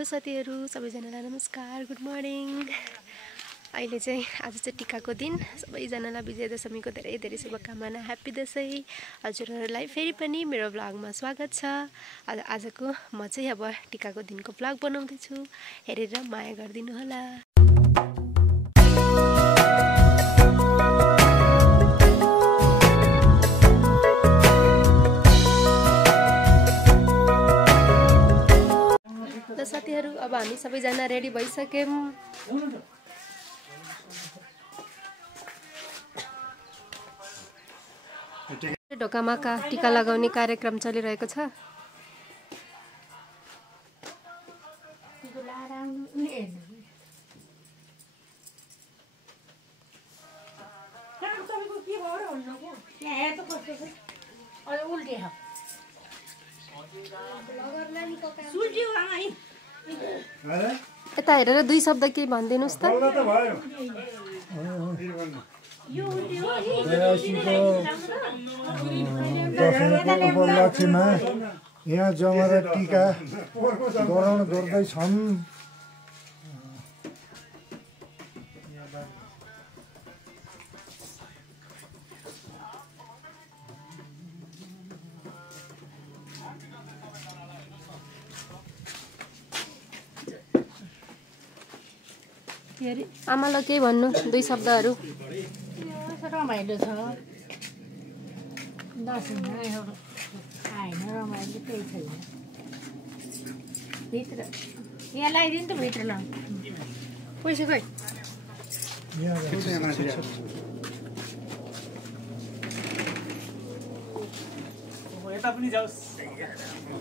Hello साथीहरु सबैजनालाई नमस्कार गुड मर्निङ। अहिले चाहिँ आज चाहिँ टिकाको दिन सबैजनालाई विजयदशमीको धेरै धेरै शुभकामना। ह्यापी दशैं। हजुरहरुलाई फेरि पनि मेरो ब्लगमा स्वागत छ। आजको म चाहिँ अब टिकाको दिनको ब्लग बनाउँदै छु। हेरेर माया गरिदिनु होला। ल साथीहरु अब हामी सबैजना रेडी भइसक्यौं। ढोकामा टीका लगाउने कार्यक्रम चलिरहेको छ। यता हेरेर दुई शब्द के भनिदिनुस् त। उपलक्ष्यमा यहाँ जमरा टीका ग्रहण गर्दैछन्। आमालाई के भन्नु दुई शब्दहरु। रमाइलो छ दसैँमा आएन रमाइलो केही छैन। भित्र यहाँ लगाइदिनु त भित्र ल पैसा खोइ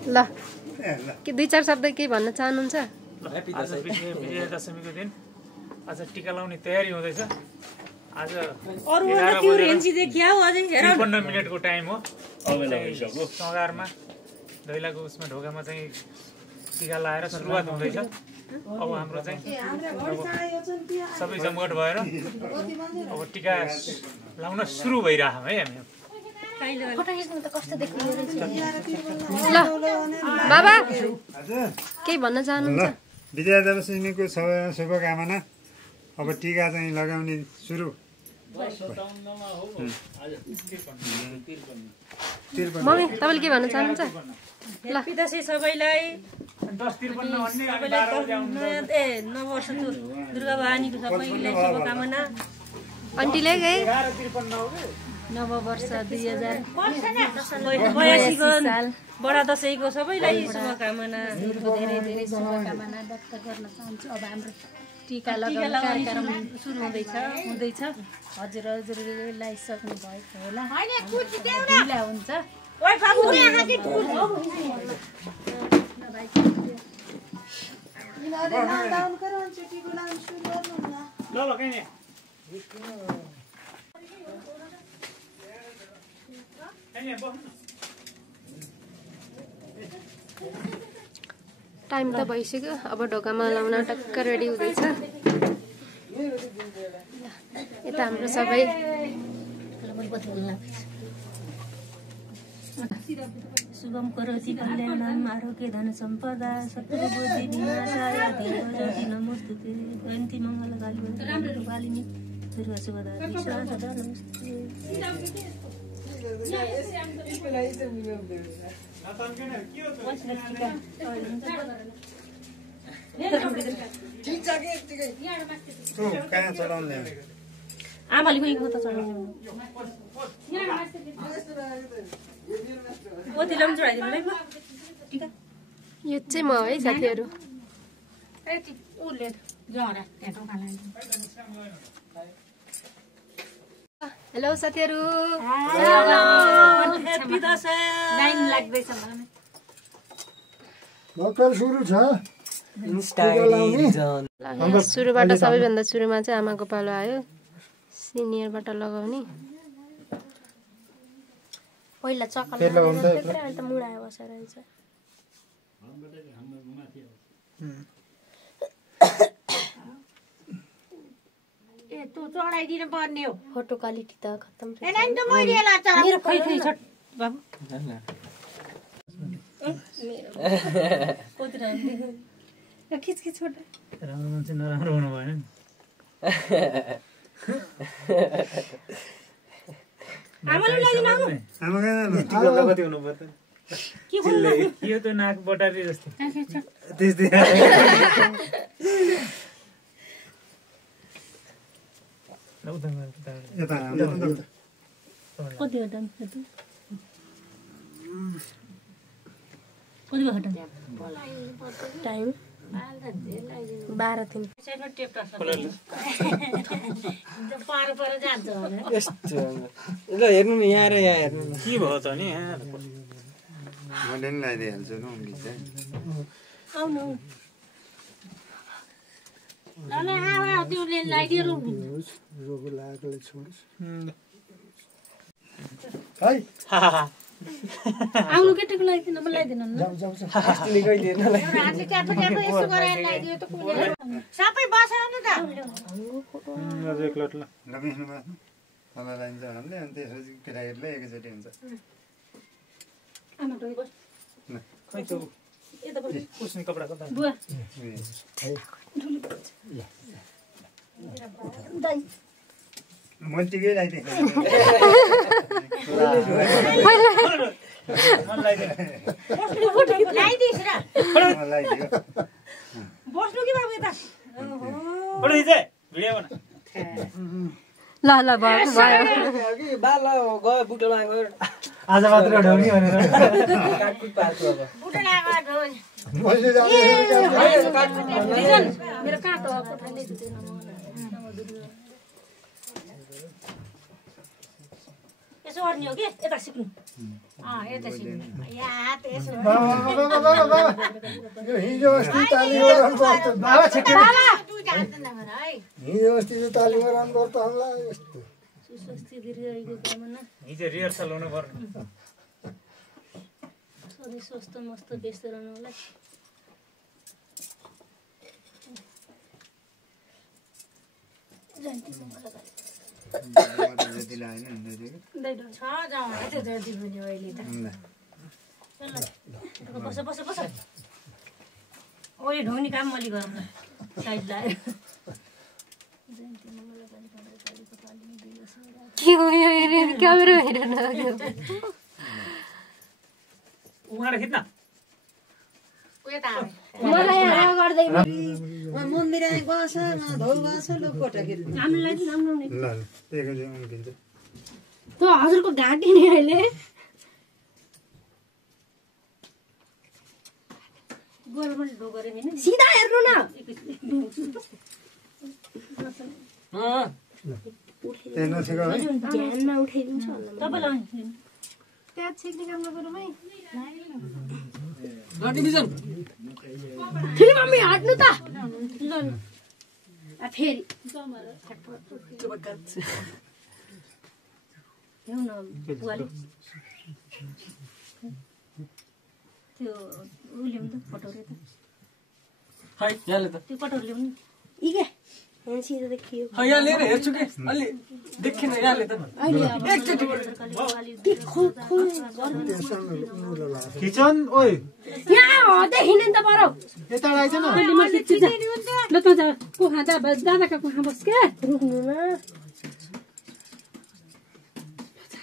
ल के दुई चार शब्द के भन्न चाहनुहुन्छ? विजयदशमीको दिन आज टिका लाउने तयारी हुँदैछ। आज त्यो रेन्जी देखिया हो अझै 53 मिनेटको टाइम हो। सगारमा दैलाको उसमा ढोकामा चाहिँ टिका लाएर सुरुवात हुँदैछ। अब हाम्रो चाहिँ सबै जमघट भएर अब टिका लाउन सुरु भइरहेछौँ है हामी। ल बाबा के भन्न चाहनुहुन्छ? विजयादशमीको शुभकामना। अब टीका चाहिँ लगाउने सुरु। मम्मी तपाईले के भन्न चाहनुहुन्छ? ल ह्यापी दशैं सबैलाई। नववर्ष दुर्गा भवानीको सबैलाई शुभकामना। आन्टीले गए नववर्ष 2082 साल बडा दशैंको सबैलाई शुभकामना। धेरै धेरै शुभकामना व्यक्त गर्न चाहन्छु। अब हाम्रो टीका लगाउने कार्यक्रम सुरु हुँदैछ। हजुरलाई सक्नु भएको होला। ढिला हुन्छ। टाइम त भइसक्यो। अब ढोकामा लाउन टक्क रेडी हुँदैछ। यता हाम्रो सबै शुभम करोति कल्याणम आरोग्य धन सम्पदा शत्रुबुद्धि विनाशाय देवताति नमोस्तुते जयन्ती मङ्गलकाली कालिनी दुर्गा शुभदा सदा नमस्ते। आमाले पनि कता चढाउने यो चाहिँ म है साथीहरु। हेलो साथीहरु ह्यापी दशैं। टाइम लाग्दैछ मलाई। भर्खर सुरु छ। सुरुबाट सबैभन्दा सुरुमा चाहिँ आमाको पालो आयो। सिनियरबाट लगाउने पहिला चक्कर त मुडायो बसेर रहेछ। तँ चढाइदिनु पर्ने हो। फोटो क्वालिटी त खत्तम छ। मेरो खै खै छट बाबु खिच खिच छोटा राम्रो मान्छे नराम्रो हुनु भएन नि आमाले ल्याइदिनु आउनु आमा कहाँ टिका कति हुनु पर्छ के खोल्नु यो त नाक बटारी जस्तो त्यस्तै यता कति हो दाम कति भयो टाइम 12 दिन पार पर जान्छ यस्तो ल हेर्नु न यहाँ र यहाँ हेर्नु न के भयो त नि मैले नि लगाइदिइहाल्छु न गीत चाहिँ आउनु ल आवा तिमीले लगाइदिएर रोगो लागेकोले छोड्छ है आउनु केटीको लगाइदिन म लगाइदिन न जाऊ जाऊ अस्ति कहिले नलाई एउटा हातले ट्याप ट्याप यसो गरेर लगाइदियो त कुनै सबै बसाउ न त अझ एक लट ल नबिस्नु बास्नु तल लाइन्छ हामीले अनि त्यसपछि केटाकेटीलाई एकैचोटि हुन्छ आमा डोइ बस खै त्यो यता बस पुस्ने कपडा कता बुवा दाइ मैले टिकै लगाइदिएँ मन लाग्दैन लगाइदिइस् र लगाइदियो बस्नु कि बाबु यता फोटो खिचे भिडियो बना ल ल भयो कि बाल गयो बुटोमा गयो आज मात्र ढौनी भनेर काटकुट पार्छु अब बुटो लगाएर ढोल मैले जाने मेरो काँटो कोठाले दिदैन यसो गर्ने हो कि यता सिक्नु यता सिक्नु या त्यसो यो हिजो अस्ति तालिममा राख्नु बाबा छिट्टै तू जान्दैन भन है हिजो अस्ति तालिममा राख्नु त हामीलाई यस्तो सुस्ती दिइरहेको काममा हिजो रिहर्सल हुनु पर्ने सधैँ स्वस्थ मस्त व्यस्त रहनु होला जन्ती मलाई जति लाग्यो नि छ जाउँ त्यो जति पनि अहिले त बस बस बस ओले ढोग्ने काम मैले गरौँ न साइड लाएर के हो यो क्यामेरा हेरेन उहाँले खिच्न मलाई यहाँ गर्दैन मन्दिर गछ धौ गछ ल फोटो खिच्नु हामीलाई चाहिँ राम्रो नि ल एकैचोटि उम्किन्छ त हजुरको घाँटी नि अहिले गोलमल ढोगरे हैन सिधा हेर्नु न त्यहाँ नछेको है ध्यानमा उठाइदिन्छ तपाईलाई त्यहाँ छेक्ने काम नगरौँ है डिभिजन फेरि मम्मी हट्नु त ल फेरि हेउ न बुवाले त्यो उल्यौँ त फोटोले त है यहाँले त त्यो फोटो ल्याउनु इ के सिधा देखियो यहाँ लिएर हेर्छु कि अलि देखिन यहाँले त किचन ओइ यहाँ देखिन नि त परो यता आइज न ल त जा कोखा दादाका कोखा बस के रुक्नु न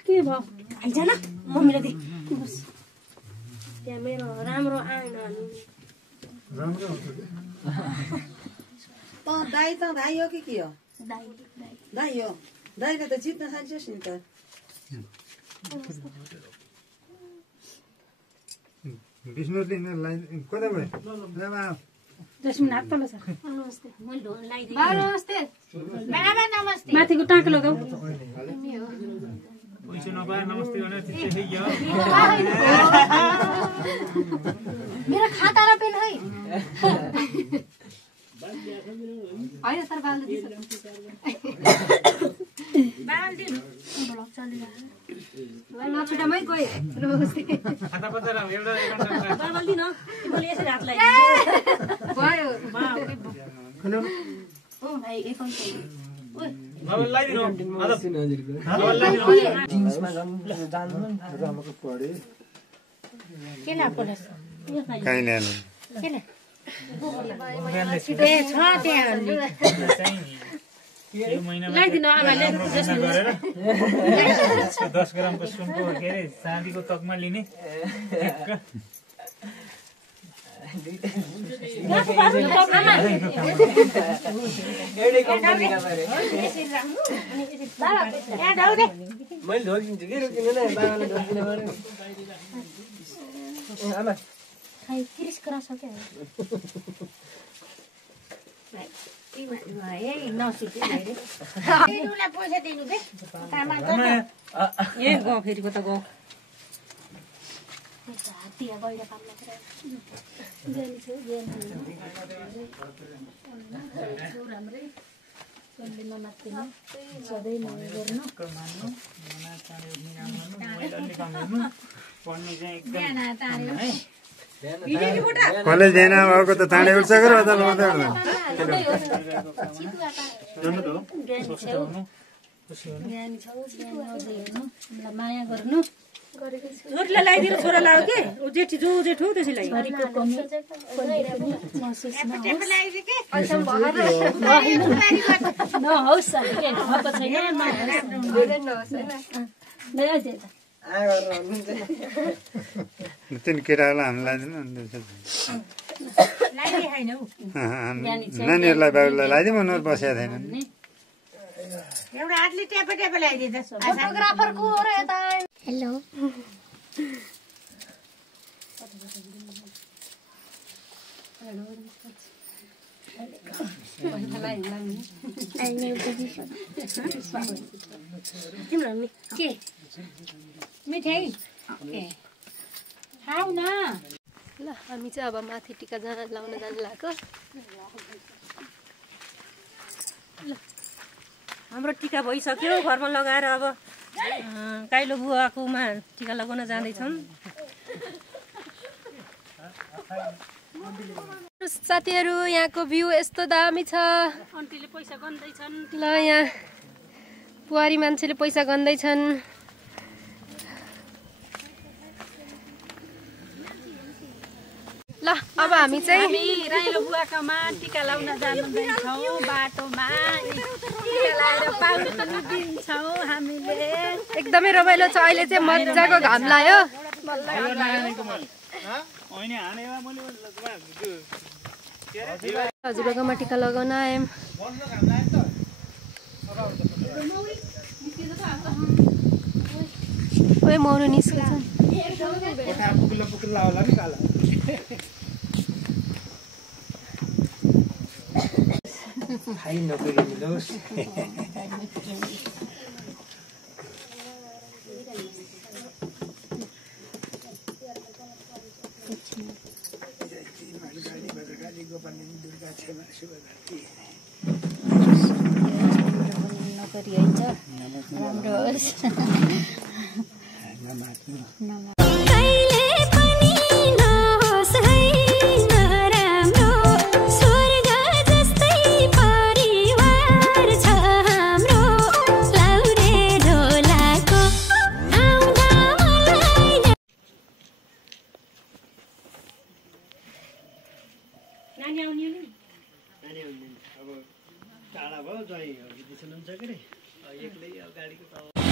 के भयो आइज न मम्मीले दे बस त्यहाँ मेरो राम्रो आएन राम्रो हुन्छ त दाइ हो कि के हो दाइ हो दाइले त जित्न चाहन्छस् नि त विष्णुले लाइन कता गयो जसमिन हात तल छ नमस्ते मैले ढोल लगाइदिएँ नमस्ते नमस्ते माथिको टाँको लगाऊ पैसा नपाएर नमस्ते भनेर चित्ते थियो मेरो खाता र पेन है होइन सर बाल नछुटामै गएँ खाता बजार एउटा बाबल्दी न मैले यसरी हात लगाइदिएँ भयो भाइ एकाउन्ट बाबा लगाइदिनु जिन्समा जानु रामको पढे के ला पोलस काहीँ ल्याएन के ला यो महिनामा 10 ग्रामको सुनको के अरे चाँदीको तकमा लिने मैले ढोकिदिन्छु कि रोकिनु न बाबाले ढोकिनु पर्यो आमा फेरि कता गयो कलेज बिहान भएको त चाँडै उठ्छ कि रोजा लगाउँदै माया गर्नु छोरीलाई लगाइदिएर छोरा लाग्यो के जेठी जो जेठो त्यसैलाई नहोस् तिन केटाहरूलाई हामी लगाइदिनु नानीहरूलाई बाबुलाई लगाइदिउँ भनेर बसेका छैनन् एउटा हातले ट्यापे ट्यापे लगाइदिन्छ फोटोग्राफरको र यता हेलो तिम्रो के मिठाई खाऊ न ल हामी चाहिँ अब माथि टिका लाउन जानु लाग्यो हाम्रो टिका भइसक्यो घरमा लगाएर अब काइलो बुवाकोमा टिका लगाउन जाँदैछौँ साथीहरू यहाँको भ्यू यस्तो दामी छ आन्टीले पैसा गन्दैछन् ल यहाँ बुहारी मान्छेले पैसा गन्दैछन् ल अब हामी चाहिँ राइलो बुवाकोमा टिका लाउन जाँदैछौँ बाटोमा टिका लाएर पाउनु पनि दिन्छौँ हामीले एकदमै रमाइलो छ अहिले चाहिँ मजाको घाम लाग्यो हजुरबाकोमा टिका लगाउन आयौँ ओए मौरो निस्केछ खाइ नपुगिनुहोस् नगरी आइन्छ राम्रो होस्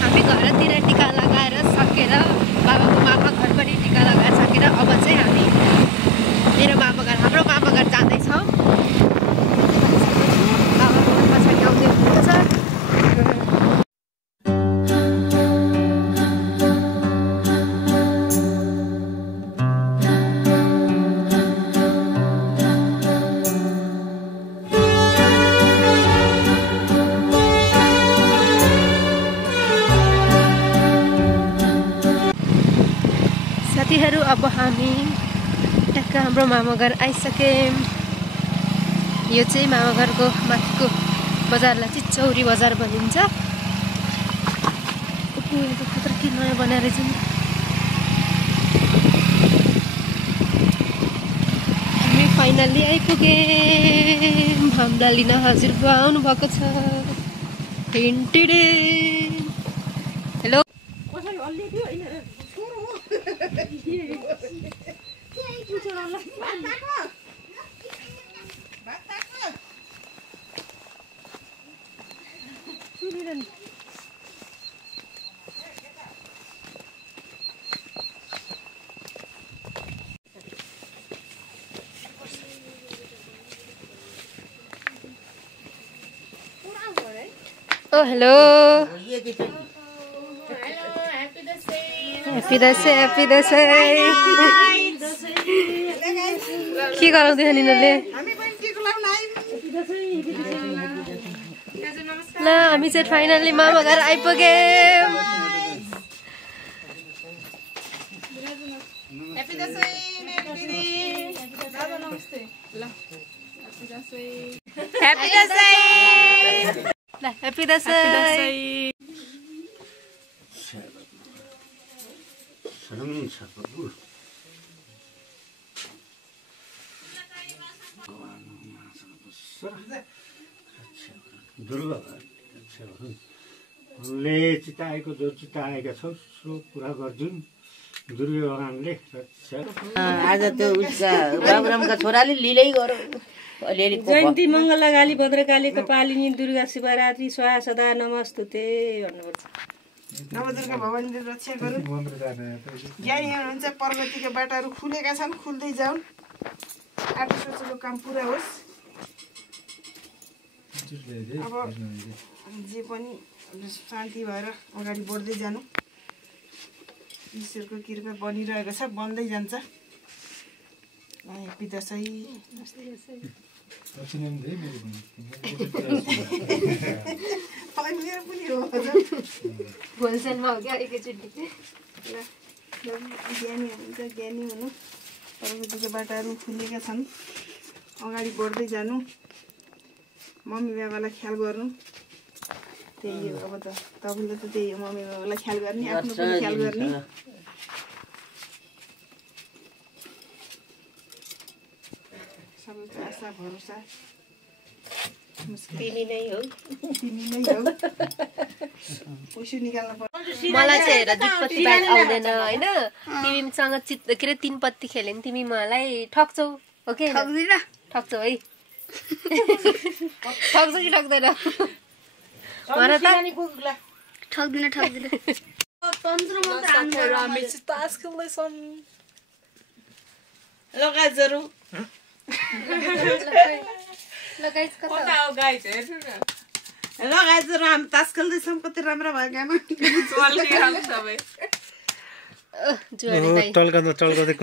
हामी घरतिर टिका लगाएर सकेर बाबाको मामा घर पनि टिका लगाएर सकेर अब चाहिँ हामी मेरो मामा घर हाम्रो मामा घर जाँदैछौँ बाबाको पछाडि आउँदै हुनुहुन्छ साथीहरू अब हामी टक्क हाम्रो मामा घर आइसक्यौँ यो चाहिँ मामा घरको माथिको बजारलाई चाहिँ चौरी बजार भनिन्छ के नयाँ बनाएर चाहिँ हामी फाइनल्ली आइपुग्यौँ हाम्रा लिन हजुरबुवा आउनुभएको छ hello oh hello happy Dashain happy Dashain के गराउँदै यिनीहरूले ल हामी चाहिँ फाइनल्ली मामा घर आइपुग्यौँ ह्याप्पी दसैँ मेरो दिदी दादा नमस्ते ल ह्याप्पी दसैँ ल ह्याप्पी दसैँ दुर्गाले चिताएको जो चिताएका छौ सो पुरा गर्छन् दुर्गा भगवानले आज त्यो उसका बाबुरामका छोराले लिलै गरो जयन्ती मङ्गलकाली भद्रकाली कपालिनी दुर्गा शिवरात्रि स्वाहा सदा नमस्तुते भन्नुपर्छ नवदुर्गा भवानीले रक्षा गरौँ ज्ञानी हुनुहुन्छ प्रगतिका बाटाहरू खुलेका छन् खुल्दै जाउन् आफू सोचेको काम पुरा होस् अब जे पनि शान्ति भएर अगाडि बढ्दै जानु ईश्वरको कृपा बनिरहेको छ बन्दै जान्छ ह्याप्पी दसैँ मेरो पनि हो होलसेलमा हो क्या एकैचोटि ज्ञानी हुनुहुन्छ ज्ञानी हुनु प्रगतिको बाटाहरू खुलेका छन् अगाडि बढ्दै जानु मम्मी बाबालाई ख्याल गर्नु त्यही हो अब त तपाईँले त त्यही हो मम्मी बाबालाई ख्याल गर्ने आफ्नो पनि ख्याल गर्ने सबैको आशा भरोसा तिमी नै हो पैसा निकाल्नु पर्छ मलाई चाहिँ हेर दुधपत्ती बाहेक आउँदैन होइन तिमीसँग के अरे 3 पत्ती खेल्यो भने तिमी मलाई ठग्छौ हो कि ठग्छौ है ठग्छौ कि ठग्दैन भन त ठग्दिन हामी चाहिँ तास खेल्दैछौँ लगाइजहरू लगाइजहरू हामी तास खेल्दैछौँ कति राम्रो भयो गामा सबै टल्काउँदै